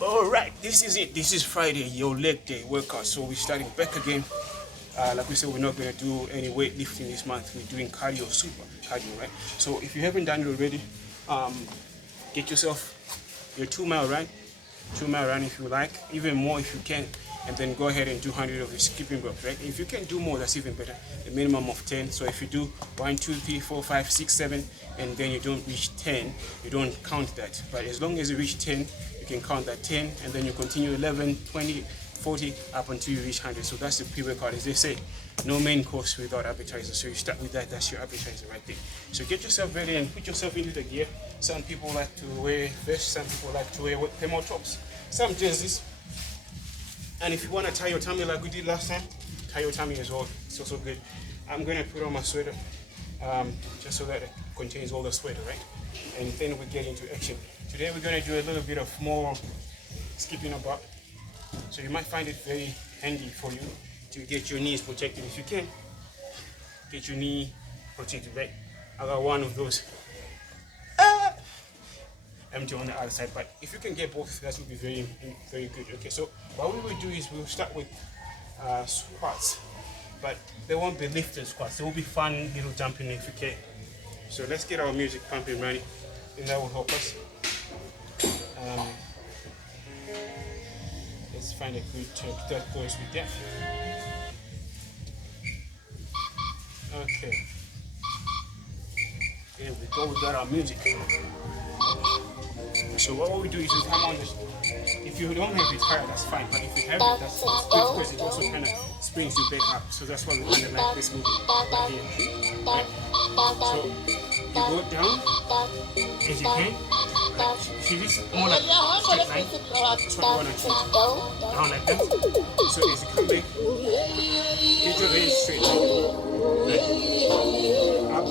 All right, this is it. This is Friday, your leg day workout. So we're starting back again. Like we said, we're not going to do any weightlifting this month. We're doing cardio, super cardio, right? So if you haven't done it already, get yourself your 2 mile run, 2 mile run if you like, even more if you can, and then go ahead and do 100 of your skipping ropes, right? If you can do more, that's even better. The minimum of 10. So if you do 1, 2, 3, 4, 5, 6, 7, and then you don't reach 10, you don't count that. But as long as you reach 10, you can count that 10, and then you continue 11, 20, 40 up until you reach 100. So that's the pre-workout. As they say, no main course without appetizer. So you start with that. That's your appetizer right there. So get yourself ready and put yourself into the gear. Some people like to wear vests. Some people like to wear thermal tops. Some jerseys. And if you want to tie your tummy like we did last time, tie your tummy as well. It's also good. I'm going to put on my sweater just so that it contains all the sweater, right? And then we get into action. Today we're going to do a little bit of more skipping about. So you might find it very handy for you to get your knees protected. If you can, get your knee protected, right? I got one of those empty on the other side, but if you can get both, that would be very, very good. Okay, so what we will do is we'll start with squats, but they won't be lifted squats. They will be fun little jumping if you can. So let's get our music pumping, running, and that will help us. Let's find a good tip that goes with that. Okay. There we go, we got our music. So what we do is we come on this. If you don't have it fire, that's fine. But if you have it, that's good because it also kind of springs you back up. So that's why we kind of like this movement right here. Right? So you go down as you can. Like, see this more like straight line. That's what you want to achieve. Down like that. So as you come back, get your hands straight. Right? Up,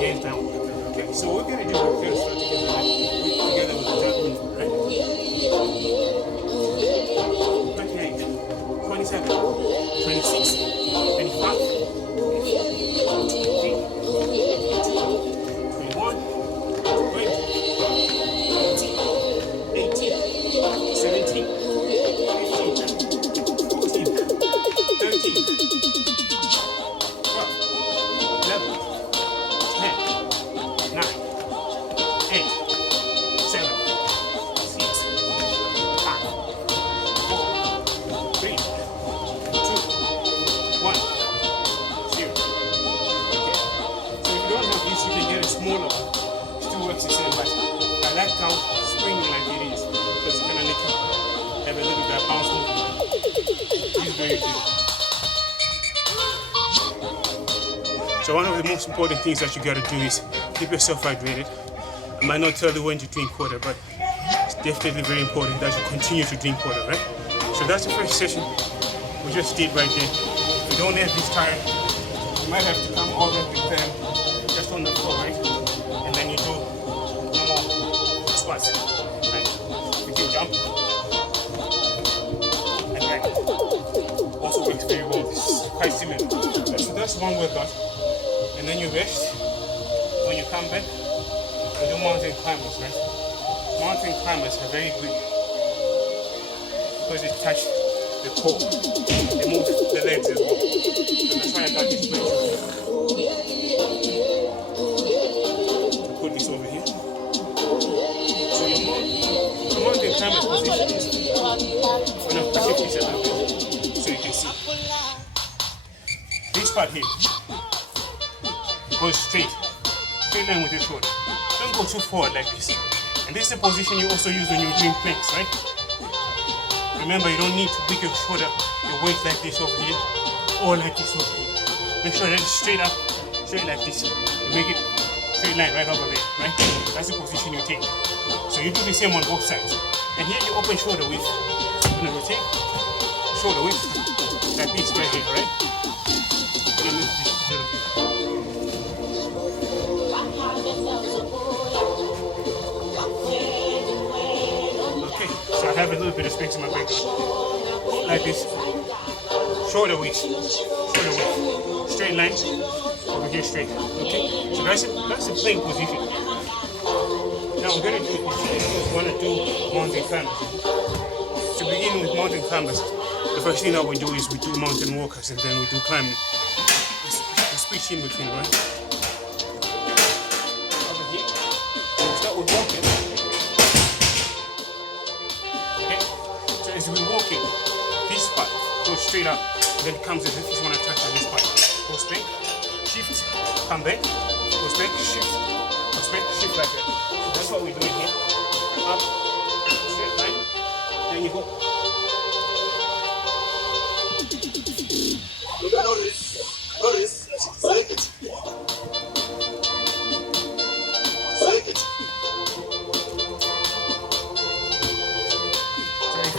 hands down. Okay. So what we're gonna do is we're gonna start together. Together with the jump movement, right? 28, 27, 26, 25, 21, 20, 18, 17, 15, 14, 13, 12, 11, 10, 9, 8, 7, 6, 5, 4, 3, 2, 1, 0. Okay. So if you don't have this, you can get a smaller one. It still works the same, but I like how springy like it is because it's gonna make you have a little bit of bounce movement. It's very good. So one of the most important things that you gotta do is keep yourself hydrated. I might not tell you when to drink water, but it's definitely very important that you continue to drink water, right? So that's the first session we just did right there. If you don't have this time, you might have to come all the way with them just on the floor, right? And then you do normal squats, right? You can jump. And that also works very well. This is quite similar. So that's one workout. And then you rest. When you come back, we do mountain climbers, right? Mountain climbers are very good because they touch the core. They move the legs as well. So that's why I got this place. We'll put this over here. So your mountain climber position is on a 57 degree. So you can see. This part here goes straight line with your shoulder. Don't go too forward like this. And this is the position you also use when you're doing planks, right? Remember, you don't need to pick your shoulder, your weight like this over here, or like this over here. Make sure that it's straight up, straight like this. You make it straight line right over there, right? That's the position you take. So you do the same on both sides. And here you open shoulder width. You're gonna rotate shoulder width like this right here, right? You're gonna move this a little bit. So I have a little bit of space in my back, like this. Shoulder width, straight line, over here straight. Okay, so that's the plank position. Now I'm going to do is want to do mountain climbers. To begin with mountain climbers, the first thing that we do is we do mountain walkers and then we do climbing. We switch in between, right? Over here, we start with walking. Okay? So as we're walking, this part goes straight up, then it comes as if you want to touch on this part. Go straight, shift, come back, go straight, shift, go straight, shift like that. So that's what we're doing here. Up, straight line, then you go.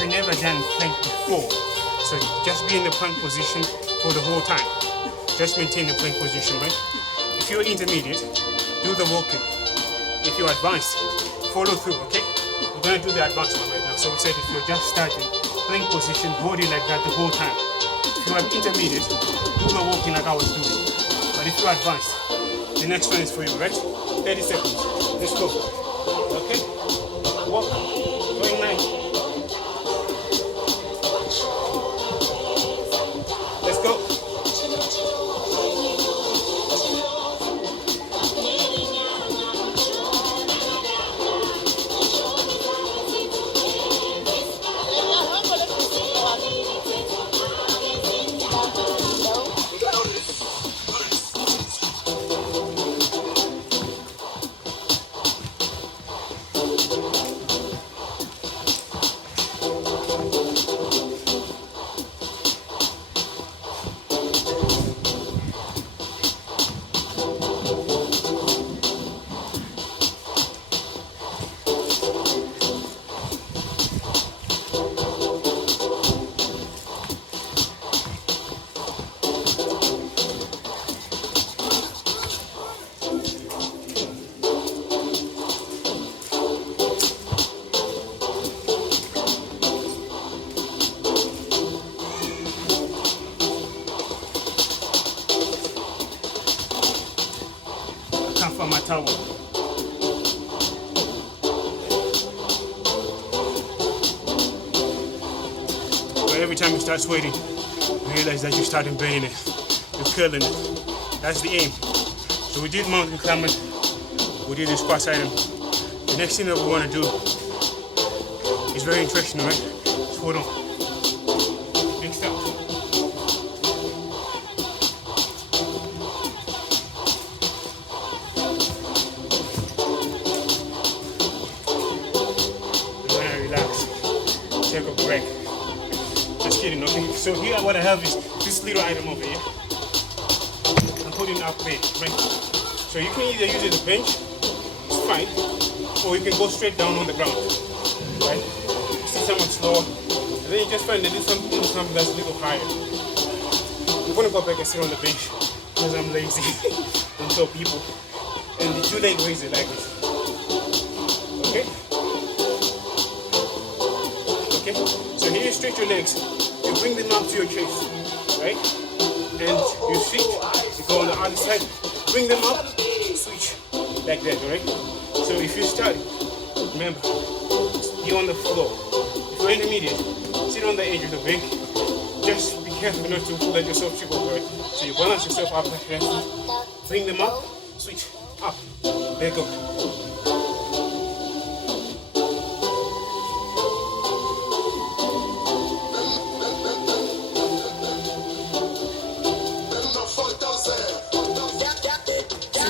Never done plank before, so just be in the plank position for the whole time. Just maintain the plank position, right? If you're intermediate, do the walking. If you're advanced, follow through, okay? We're gonna do the advanced one right now. So we said if you're just starting, plank position, hold it like that the whole time. If you're intermediate, do the walking like I was doing. But if you're advanced, the next one is for you, right? 30 seconds. Let's go. Okay? Walk. Going nice. Let's go. For my towel. But every time you start sweating, you realize that you're starting burning it. You're killing it. That's the aim. So we did mountain climbing. We did this squat item. The next thing that we want to do is very interesting, right? So hold on. Next up. Take a break. Just kidding, okay? So here what I have is this little item over here. I'm putting up there, right? So you can either use it as a bench, it's fine, or you can go straight down on the ground, right? See someone slower, and then you just find that there's something that's a little higher. I'm gonna go back and sit on the bench because I'm lazy. Don't tell people. And the 2 leg raise it like this. Okay? So here you stretch your legs, you bring them up to your chest, right? And you switch, you go on the other side, bring them up, switch, like that, right? So if you start, remember, you're on the floor. If you're intermediate, sit on the edge of the bank. Just be careful not to let yourself trip over it. So you balance yourself up like that, bring them up, switch, up, there you go.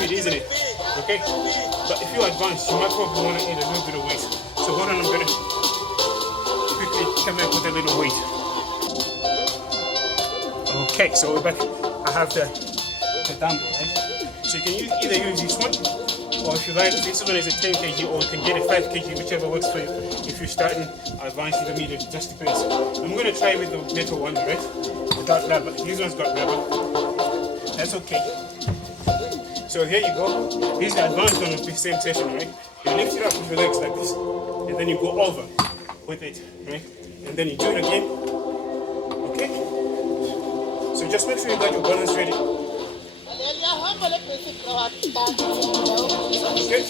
Isn't it? Okay? But if you're advanced, you might probably want to add a little bit of weight. So hold on, I'm going to quickly come back with a little weight. Okay, so we're back. I have the dumbbell, right? So you can either use this one, or if you like, this one is a 10 kg, or you can get a 5 kg, whichever works for you. If you're starting advanced intermediate, it just depends. I'm going to try with the metal one, right? Without rubber. This one's got rubber. That's okay. So here you go. This is the advanced one of the same session, right? You lift it up with your legs like this, and then you go over with it, right? And then you do it again. Okay? So just make sure you got your balance ready. Okay?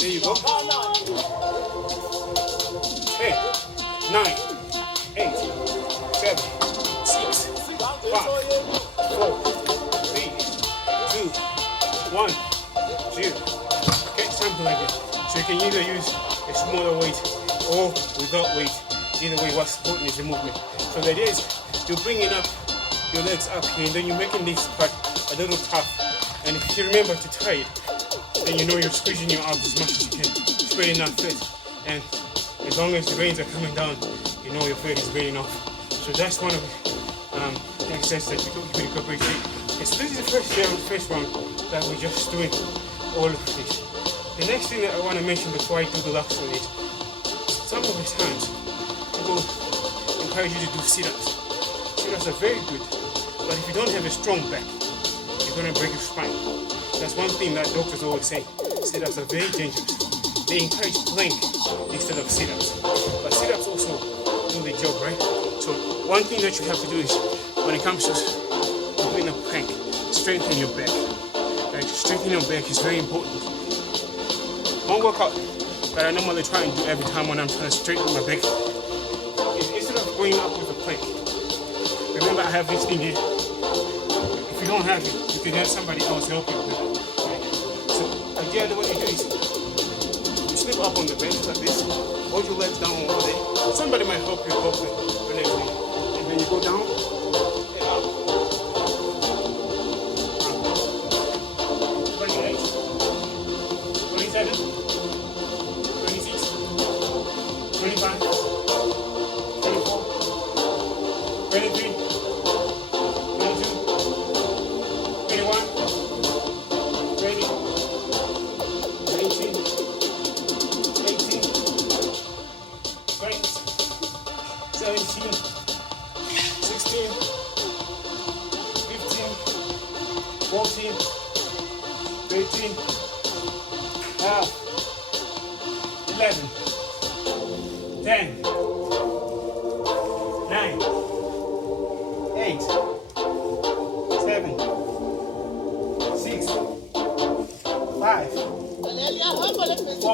There you go. 9, 8, 7, 6, 5, 4, 3, 2, 1, 0. Okay, something like that. So you can either use a smaller weight or without weight. Either way, what's important is the movement. So the idea is you're bringing up your legs up here, and then you're making this part a little tough. And if you remember to tie it, then you know you're squeezing your arms as much as you can, spreading out fat. And as long as the veins are coming down, you know your fat is burning off. So that's one of the exercises that you can incorporate. Okay, so this is the first round that we're just doing all of this. The next thing that I want to mention before I do the last one is some of the times people encourage you to do sit-ups. Sit-ups are very good, but if you don't have a strong back, you're going to break your spine. That's one thing that doctors always say. Sit-ups are very dangerous. They encourage plank instead of sit-ups. But sit-ups also do the job, right? So one thing that you have to do is, when it comes to doing a plank, strengthen your back. Right? Strengthening your back is very important. One workout that I normally try and do every time when I'm trying to straighten my back is, instead of going up with a plank, remember I have this thing here. If you don't have it, you can have somebody else help you with it. Right? So ideally what you do is you slip up on the bench like this, hold your legs down over there. Somebody might help you help with the next thing. And then you go down and up. 28, 27, 26, 25, 24, 23, 22, 21, 20, 19, 18, 20, 17, 16, 15, 14, 13, 11, 10, 9, 8, 7, 6, 5, 4, 5, 4, 3, 2, 1.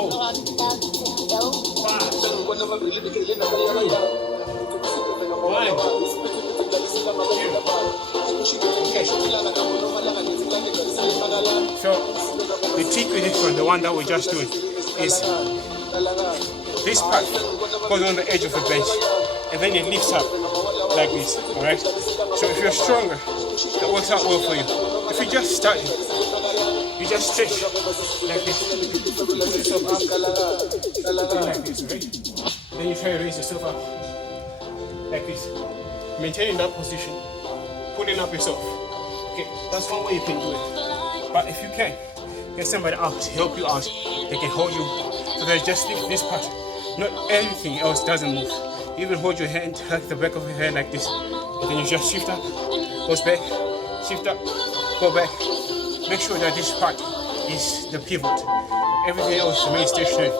So the trick with this one, the one that we're just doing, is this part goes on the edge of the bench and then it lifts up like this, alright? So if you're stronger, that works out well for you. If you just start, you just stretch like this. Put yourself up like this, right? Then you try to raise yourself up like this. Maintaining that position, pulling up yourself. Okay, that's one way you can do it. But if you can, get somebody out to help you out. They can hold you. So that just lift this part. Not everything else doesn't move. You even hold your hand like the back of your head like this. And then you just shift up, goes back, shift up, go back. Make sure that this part is the pivot. Everything else remains stationary.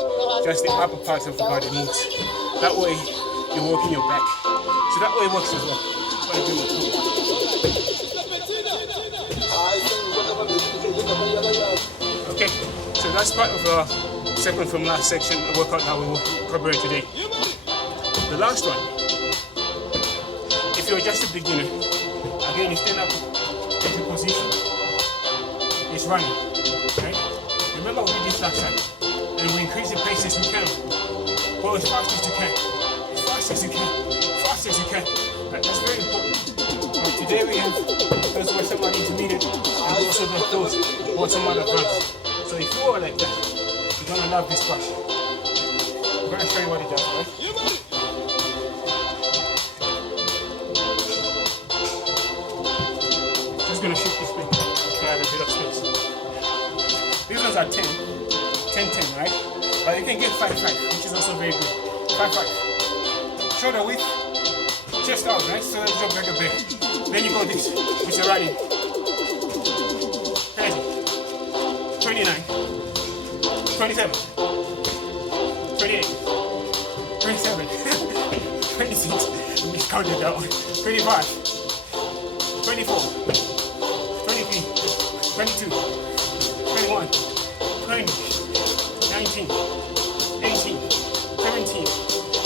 Just the upper part of the body moves. That way you're working your back. So that way it works as well. Okay, so that's part of the second from last section workout that we will cover today. The last one, if you're just a beginner, again you stand up into position, it's running, right? Remember we did this last time, and we increase the pace as we can, go as fast as you can, as fast as you can, fast as you can. Right, that's very important. Today we have those who are somewhat intermediate and also those who are somewhat advanced. So if you are like that, you're gonna love this part. I'm gonna show you what it does, right? Just gonna shift this way so I have a bit of space. These ones are 10, 10, 10, right? But you can get 5, 5, which is also very good. 5, 5. Shoulder width, chest out, right? So let's drop back a bit. Then you go this, which is running. 30, 29, 27, 28, 27, 26, miscounted that one, 25, 24, 23, 22, 21, 20, 19, 18, 17,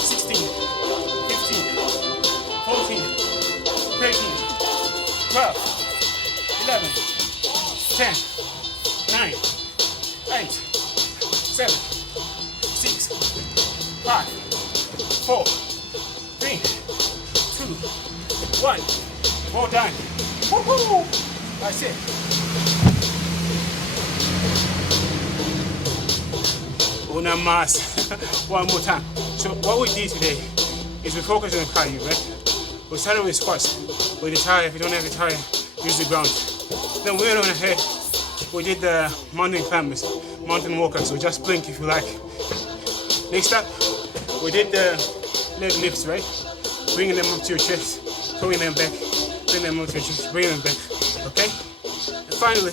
16, 10, 9, 8, 7, 6, 5, 4, 3, 2, 1. Well done. Woohoo! That's it. Una más. One more time. So what we did today is we focused on cardio, right? We started with squats. With the tire, if you don't have a tire, use the ground. Then we went on ahead. We did the mountain climbers, mountain walkers. So just blink if you like. Next up, we did the leg lifts, right? Bringing them up to your chest, throwing them back, bring them up to your chest, bringing them back. Okay? And finally,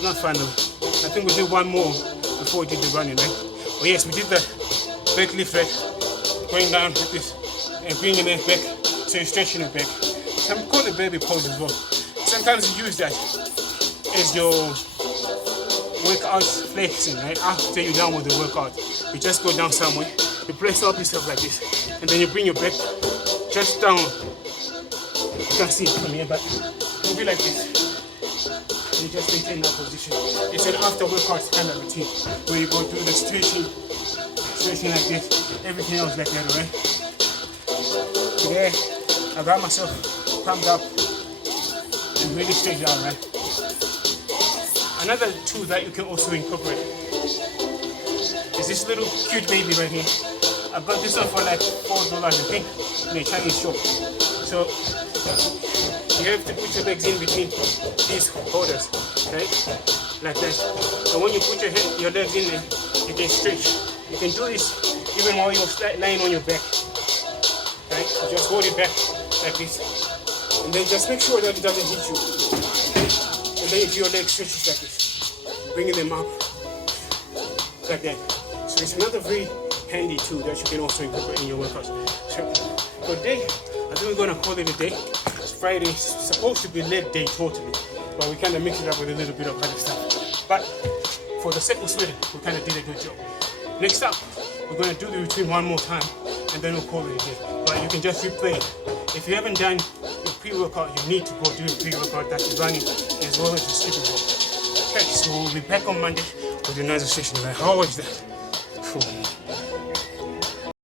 not finally, I think we did one more before we did the running, right? Oh yes, we did the back lift, right? Going down like this and bringing it back, so you're stretching it back. Some call it baby pose as well. Sometimes you use that as your workout flexing, right? After you're done with the workout, you just go down somewhere, you press up yourself like this, and then you bring your back just down. You can see it from here, but it'll be like this. And you just maintain that position. It's an after workout kind of routine where you go through the stretching like this, everything else like that, right? Today, I got myself pumped up and really stretched out, right? Another tool that you can also incorporate is this little cute baby right here. I got this one for like $4, I think, in a Chinese shop. So you have to put your legs in between these holders, right? Like that. And when you put your legs in there, you can stretch. You can do this even while you're lying on your back, right? So just hold it back like this, and then just make sure that it doesn't hit you. Okay? And then if your leg stretches like this, bringing them up like that. So it's another very handy tool that you can also incorporate in your workouts. So today, I think we're gonna call it a day. It's Friday. It's supposed to be leg day totally, but we kind of mix it up with a little bit of other stuff. But for the sake of Sweden, we kind of did a good job. Next up, we're going to do the routine one more time, and then we'll call it a day. But you can just replay it. If you haven't done your pre-workout, you need to go do your pre-workout, that's running, as well as the skipping rope. Okay, so we'll be back on Monday with another session. Like, how was that? Cool.